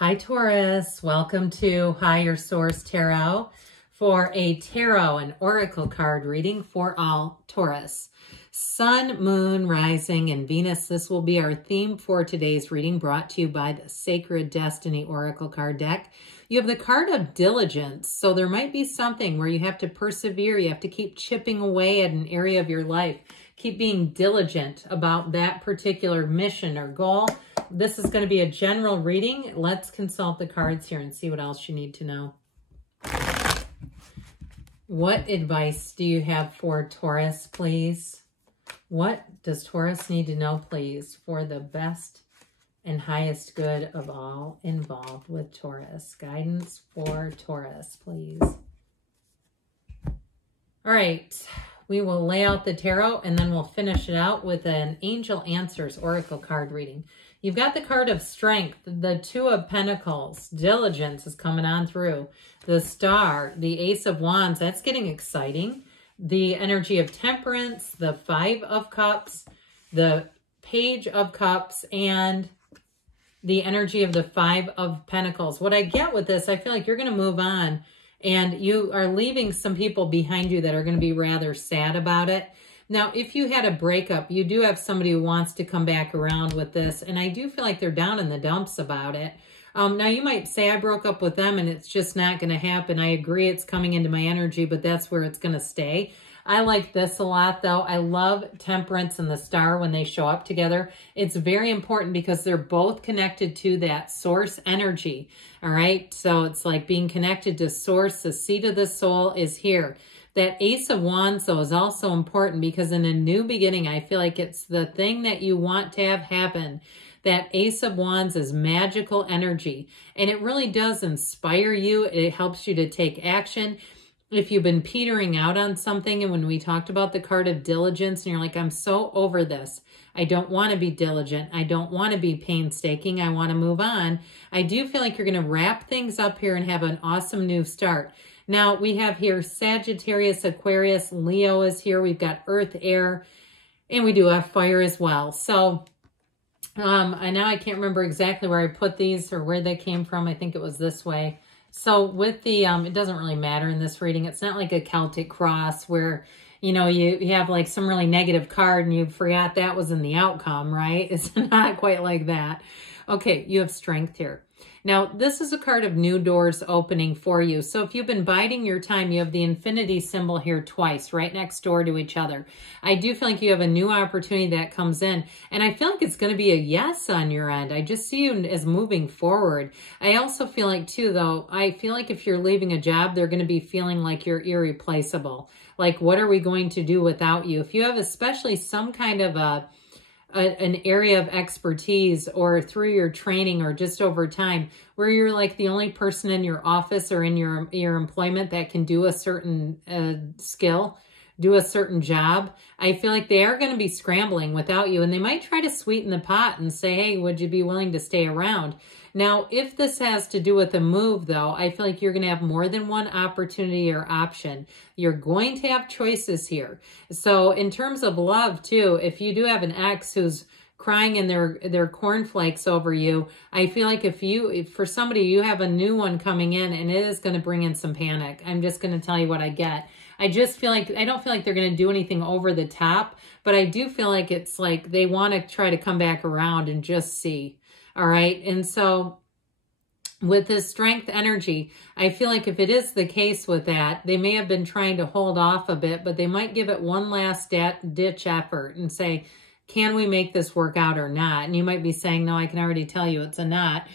Hi Taurus, welcome to Higher Source Tarot for a tarot and oracle card reading for all Taurus. Sun, Moon, Rising, and Venus. This will be our theme for today's reading, brought to you by the Sacred Destiny Oracle card deck. You have the card of diligence, so there might be something where you have to persevere. You have to keep chipping away at an area of your life. Keep being diligent about that particular mission or goal. This is going to be a general reading. Let's consult the cards here and see what else you need to know. What advice do you have for Taurus, please? What does Taurus need to know, please, for the best and highest good of all involved with Taurus? Guidance for Taurus, please. All right. We will lay out the tarot and then we'll finish it out with an Angel Answers Oracle card reading. You've got the card of Strength, the Two of Pentacles, Diligence is coming on through, the Star, the Ace of Wands, that's getting exciting, the energy of Temperance, the Five of Cups, the Page of Cups, and the energy of the Five of Pentacles. What I get with this, I feel like you're going to move on and you are leaving some people behind you that are going to be rather sad about it. Now, if you had a breakup, you do have somebody who wants to come back around with this, and I do feel like they're down in the dumps about it. Now, you might say, I broke up with them, and it's just not going to happen. I agree it's coming into my energy, but that's where it's going to stay. I like this a lot, though. I love Temperance and the Star when they show up together. It's very important because they're both connected to that source energy, all right? So it's like being connected to source. The seat of the soul is here. That Ace of Wands, though, is also important because in a new beginning, I feel like it's the thing that you want to have happen. That Ace of Wands is magical energy, and it really does inspire you. It helps you to take action. If you've been petering out on something, and when we talked about the card of diligence, and you're like, I'm so over this. I don't want to be diligent. I don't want to be painstaking. I want to move on. I do feel like you're going to wrap things up here and have an awesome new start. Now, we have here Sagittarius, Aquarius, Leo is here. We've got Earth, Air, and we do have Fire as well. So, I now I can't remember exactly where I put these or where they came from. I think it was this way. So, with the, it doesn't really matter in this reading. It's not like a Celtic cross where, you know, you have like some really negative card and you forgot that was in the outcome, right? It's not quite like that. Okay, you have Strength here. Now, this is a card of new doors opening for you. So if you've been biding your time, you have the infinity symbol here twice, right next door to each other. I do feel like you have a new opportunity that comes in. And I feel like it's going to be a yes on your end. I just see you as moving forward. I also feel like, too, though, I feel like if you're leaving a job, they're going to be feeling like you're irreplaceable. Like, what are we going to do without you? If you have especially some kind of an area of expertise or through your training or just over time where you're like the only person in your office or in your employment that can do a certain skill, do a certain job, I feel like they are going to be scrambling without you, and they might try to sweeten the pot and say, hey, would you be willing to stay around? Now, if this has to do with a move, though, I feel like you're going to have more than one opportunity or option. You're going to have choices here. So in terms of love, too, if you do have an ex who's crying in their cornflakes over you, I feel like if for somebody, you have a new one coming in, and it is going to bring in some panic. I'm just going to tell you what I get. I just feel like, I don't feel like they're going to do anything over the top, but I do feel like it's like they want to try to come back around and just see. All right. And so with this Strength energy, I feel like if it is the case with that, they may have been trying to hold off a bit, but they might give it one last ditch effort and say, can we make this work out or not? And you might be saying, no, I can already tell you it's a not.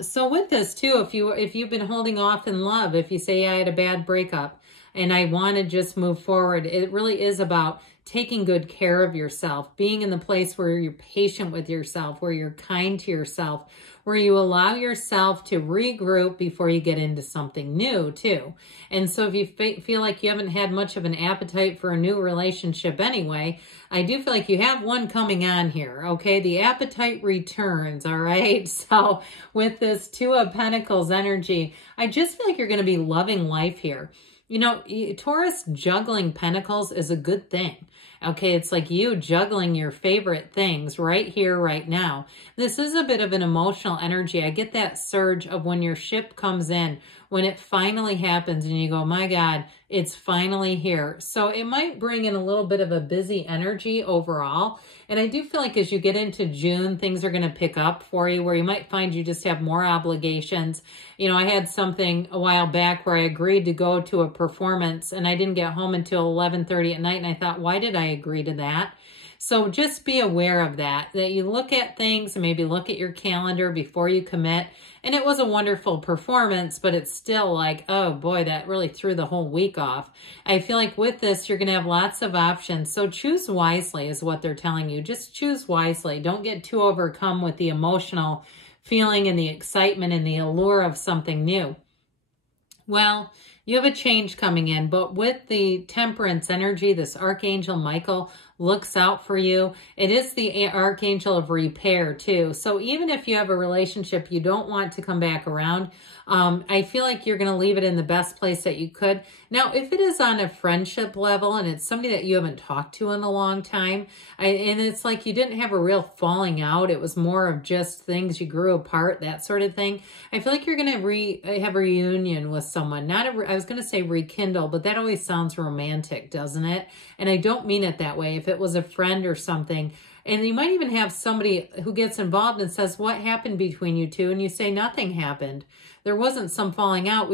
So with this too, if you've been holding off in love, if you say, yeah, I had a bad breakup and I want to just move forward, it really is about taking good care of yourself, being in the place where you're patient with yourself, where you're kind to yourself, where you allow yourself to regroup before you get into something new too. And so if you feel like you haven't had much of an appetite for a new relationship anyway, I do feel like you have one coming on here, okay? The appetite returns, all right? So with this Two of Pentacles energy, I just feel like you're going to be loving life here. You know, Taurus juggling pentacles is a good thing. Okay, it's like you juggling your favorite things right here, right now. This is a bit of an emotional energy. I get that surge of when your ship comes in, when it finally happens and you go, my God, it's finally here. So it might bring in a little bit of a busy energy overall. And I do feel like as you get into June, things are going to pick up for you, where you might find you just have more obligations. You know, I had something a while back where I agreed to go to a performance and I didn't get home until 11:30 at night. And I thought, why did I agree to that? So just be aware of that you look at things and maybe look at your calendar before you commit. And it was a wonderful performance, but it's still like, oh boy, that really threw the whole week off. I feel like with this, you're going to have lots of options. So choose wisely is what they're telling you. Just choose wisely. Don't get too overcome with the emotional feeling and the excitement and the allure of something new. Well, you have a change coming in, but with the temperance energy, this Archangel Michael looks out for you. It is the Archangel of repair too. So even if you have a relationship you don't want to come back around, I feel like you're going to leave it in the best place that you could. Now, if it is on a friendship level and it's somebody that you haven't talked to in a long time, and it's like you didn't have a real falling out, it was more of just things you grew apart, that sort of thing. I feel like you're going to have a reunion with someone. I was going to say rekindle, but that always sounds romantic, doesn't it? And I don't mean it that way. If it was a friend or something, and you might even have somebody who gets involved and says, what happened between you two? And you say, nothing happened. There wasn't some falling out.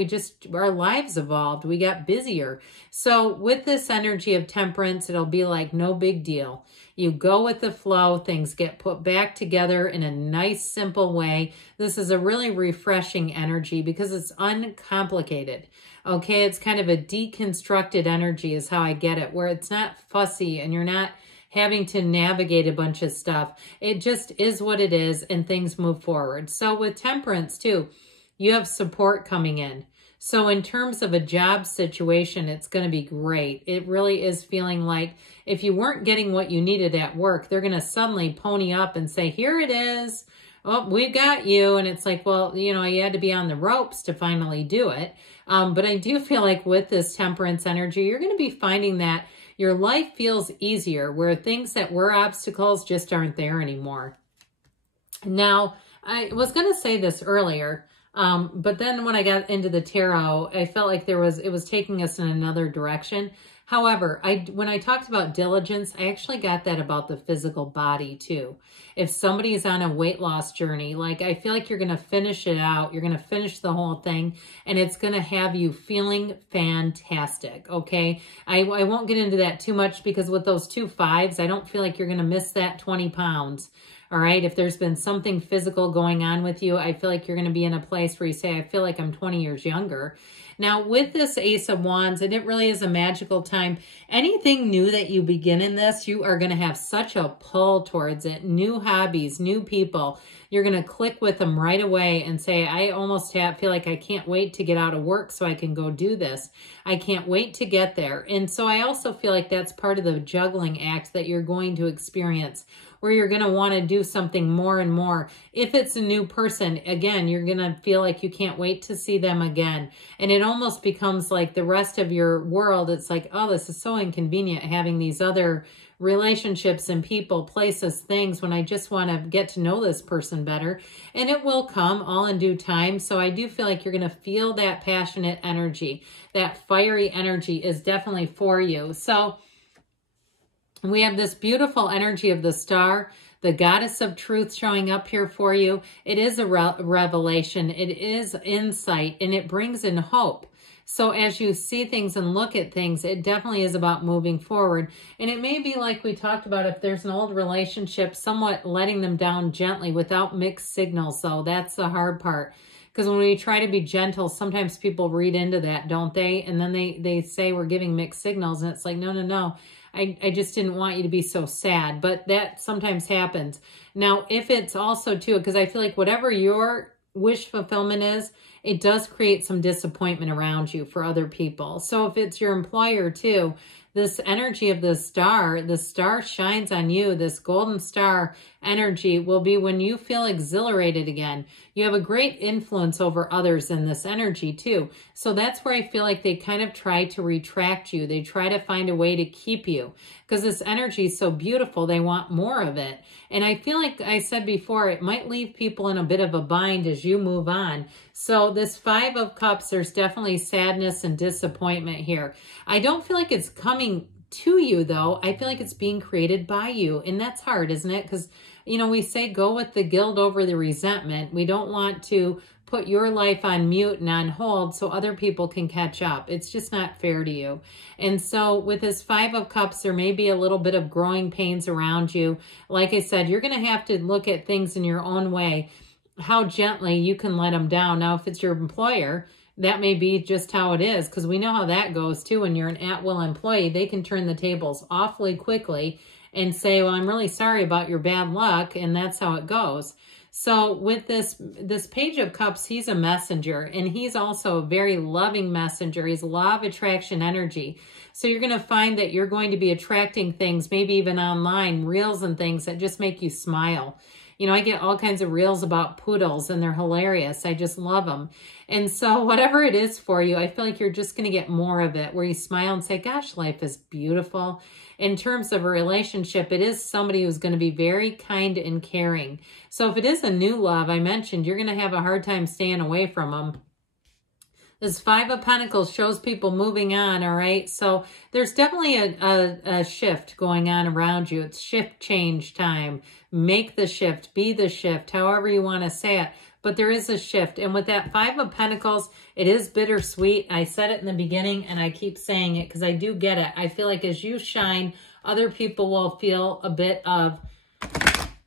Our lives evolved. We got busier. So with this energy of temperance, it'll be like no big deal. You go with the flow. Things get put back together in a nice, simple way. This is a really refreshing energy because it's uncomplicated. Okay, it's kind of a deconstructed energy is how I get it, where it's not fussy and you're not having to navigate a bunch of stuff. It just is what it is and things move forward. So with temperance too, you have support coming in. So in terms of a job situation, it's going to be great. It really is feeling like if you weren't getting what you needed at work, they're going to suddenly pony up and say, here it is. Oh, we got you. And it's like, well, you know, you had to be on the ropes to finally do it. But I do feel like with this temperance energy, you're going to be finding that your life feels easier, where things that were obstacles just aren't there anymore. Now, I was going to say this earlier, but then when I got into the tarot, I felt like it was taking us in another direction. However, when I talked about diligence, I actually got that about the physical body too. If somebody is on a weight loss journey, like I feel like you're going to finish it out. You're going to finish the whole thing and it's going to have you feeling fantastic. Okay. I won't get into that too much because with those 2 5s, I don't feel like you're going to miss that 20 pounds. All right. If there's been something physical going on with you, I feel like you're going to be in a place where you say, I feel like I'm 20 years younger. Now, with this Ace of Wands, and it really is a magical time, anything new that you begin in this, you are going to have such a pull towards it. New hobbies, new people. You're going to click with them right away and say, I almost feel like I can't wait to get out of work so I can go do this. I can't wait to get there. And so I also feel like that's part of the juggling act that you're going to experience, where you're going to want to do something more and more. If it's a new person, again, you're going to feel like you can't wait to see them again. And it almost becomes like the rest of your world. It's like, oh, this is so inconvenient having these other relationships and people, places, things when I just want to get to know this person better. And it will come all in due time. So I do feel like you're going to feel that passionate energy. That fiery energy is definitely for you. So we have this beautiful energy of the star, the goddess of truth showing up here for you. It is a revelation. It is insight, and it brings in hope. So as you see things and look at things, it definitely is about moving forward. And it may be like we talked about, if there's an old relationship, somewhat letting them down gently without mixed signals. So that's the hard part. Because when we try to be gentle, sometimes people read into that, don't they? And then they say we're giving mixed signals. And it's like, no, no, no. I just didn't want you to be so sad. But that sometimes happens. Now, if it's also too, because I feel like whatever your wish fulfillment is, it does create some disappointment around you for other people. So if it's your employer too, this energy of the star shines on you, this golden star energy will be when you feel exhilarated again. You have a great influence over others in this energy too. So that's where I feel like they kind of try to retract you. They try to find a way to keep you because this energy is so beautiful. They want more of it. And I feel like I said before, it might leave people in a bit of a bind as you move on. So this Five of Cups, there's definitely sadness and disappointment here. I don't feel like it's coming to you though. I feel like it's being created by you. And that's hard, isn't it? Because, you know, we say go with the guilt over the resentment. We don't want to put your life on mute and on hold so other people can catch up. It's just not fair to you. And so with this Five of Cups, there may be a little bit of growing pains around you. Like I said, you're going to have to look at things in your own way, how gently you can let them down. Now, if it's your employer, that may be just how it is, because we know how that goes too. When you're an at-will employee, they can turn the tables awfully quickly and say, well, I'm really sorry about your bad luck, and that's how it goes. So with this Page of Cups, he's a messenger, and he's also a very loving messenger. He's law of attraction energy. So you're going to find that you're going to be attracting things, maybe even online, reels and things that just make you smile. You know, I get all kinds of reels about poodles, and they're hilarious. I just love them. And so whatever it is for you, I feel like you're just going to get more of it, where you smile and say, gosh, life is beautiful. In terms of a relationship, it is somebody who's going to be very kind and caring. So if it is a new love, I mentioned, you're going to have a hard time staying away from them. This Five of Pentacles shows people moving on, all right? So there's definitely a shift going on around you. It's shift change time. Make the shift, be the shift, however you want to say it. But there is a shift. And with that Five of Pentacles, it is bittersweet. I said it in the beginning, and I keep saying it because I do get it. I feel like as you shine, other people will feel a bit of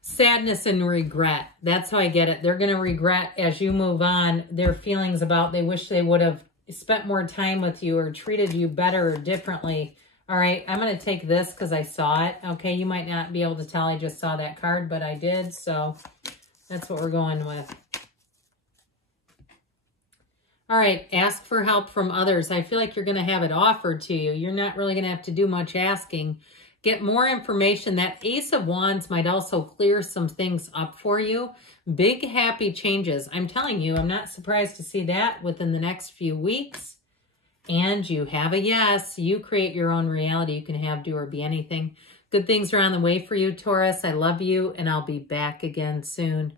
sadness and regret. That's how I get it. They're going to regret as you move on their feelings about they wish they would have spent more time with you or treated you better or differently. All right, I'm going to take this because I saw it. Okay, you might not be able to tell I just saw that card, but I did. So that's what we're going with. All right, ask for help from others. I feel like you're going to have it offered to you. You're not really going to have to do much asking. Get more information. That Ace of Wands might also clear some things up for you. Big happy changes. I'm telling you, I'm not surprised to see that within the next few weeks. And you have a yes. You create your own reality. You can have, do, or be anything. Good things are on the way for you, Taurus. I love you, and I'll be back again soon.